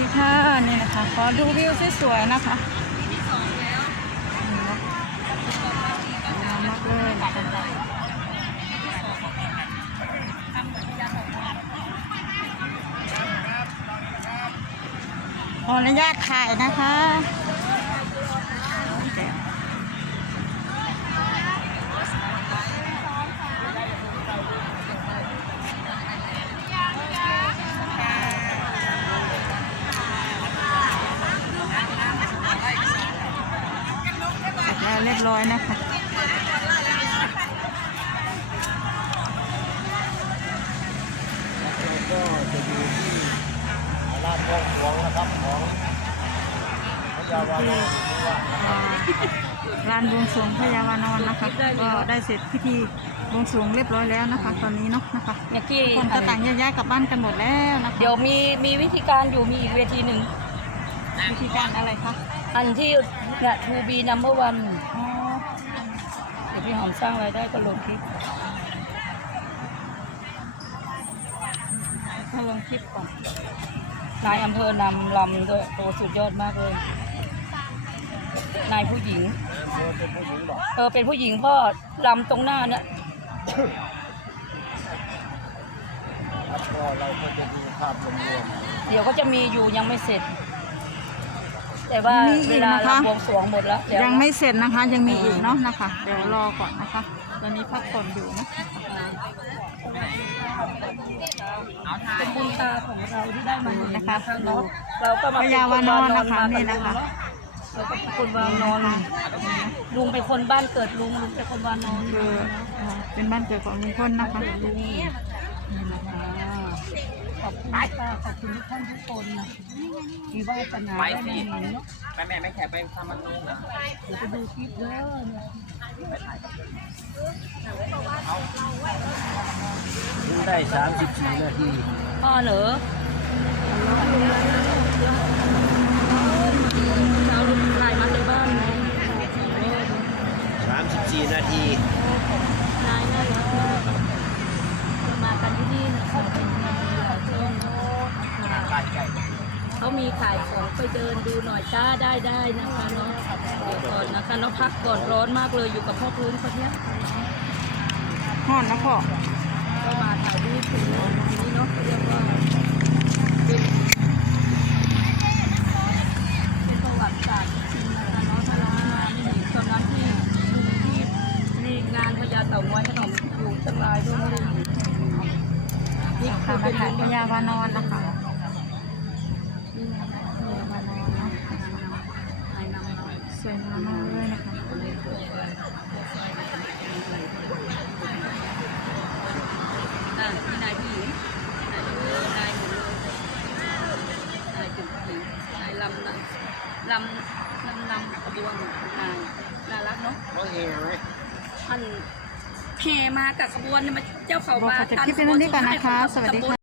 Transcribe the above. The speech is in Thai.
ดีค่ะนี่นะคะขอดูวิวสวยๆนะคะงามมากเลยนะคะขออนุญาตถ่ายนะคะ เสร็จแล้วเรียบร้อยนะคะก็จะอยู่ที่ลานวงหลวงนะครับของพระยาวานอนที่ว่าอ่าลานบวงสรวงพระยาวานอนนะคะ ก็ได้เสร็จพิธีบวงสรวงเรียบร้อยแล้วนะคะ ตอนนี้เนาะนะคะเมื่อกี้คนก็ต่างแยกย้ายกลับบ้านกันหมดแล้วนะคะเดี๋ยวมีมีวิธีการอยู่มีอีกเวทีหนึ่งวิธีการอะไรคะ อันที่เนี่ยทูบีนัมเบอร์วันอ๋อเดี๋ยวพี่หอมสร้างรายได้ก็ลงคลิปมาลงคลิปก่อนนายอำเภอนำลำด้วยโอ้สุดยอดมากเลย นายผู้หญิงเธอเป็นผู้หญิงบอกเออเป็นผู้หญิงพ่อลำตรงหน้าเนี่ยครับก็เราก็จะดูภาพรวมเดี๋ยวก็จะมีอยู่ยังไม่เสร็จ แต่ว่ามีอีเวกลานะคะเราบวงสรวงหมดแล้วเดี๋วยังไม่เสร็จนะคะ ยังมีอีกเนาะนะคะ เดี๋ยวรอก่อนนะคะ ตอนนี้พักผ่อนอยู่นะเป็นบุญตาของเราที่ได้มาเห็นนะคะเนาะเราก็มาพระยาวานอนนะคะนี่นะคะเราก็เป็นคนวานอนลุงเป็นคนบ้านเกิดลุงลุงเป็นคนวานอนคืออ่าเป็นบ้านเกิดของลุงพลนะคะนี่นะคะขอบ คุณค่ะขอบคุณทุกท่านทุกคนนะมีวาสนาได้มาเห็นเนาะไปแม่ไม่แขกไปทำมันนู่นนะเดี๋ยวไปดูคลิปเด้อเนี่ยๆถึงได้34นาทีพ่อเหรอเช้าลุงไลน์มาจากบ้านไง34นาทีนายน่ารักมากจะมากันที่นี่นะเขาเป็น งานหลายช่เขามีขายของไปเดินดูหน่อยจ้าได้ได้นะคะเนาะเดี๋ยวก่อนนะคะเนาะพักก่อนร้อนมากเลยอยู่กับพ่อพื้นคนเนี้ยห่อนนะพ่อก็มาถ่ายรูปถึงอันนี้เนาะเรียกว่าเป็นเป็นประวัติศาสตร์จริงนะคะเนาะถ้าเรามานี่ตอนนั้นที่ที่มีงานพญาเต่างอยขนมอยู่เชียงรายด้วย นี่ค่ะมานถ่ายพยาญาวานอนนะคะพญาวานอนเนาะนเสวยงามมากเลยนะคะนี่นายผู้หนายเออนายหมดเลยนายจุดผู้หญิงนายลำนะลำลำลำกระบวนนายน่ารักเนาะเขาเฮไหมอัน แห่มากับขบวนเนี่ยมาเจ้าเขาบอกมาขอจบคลิปเป็นเท่านี้ก่อนนะคะสวัสดีค่ะ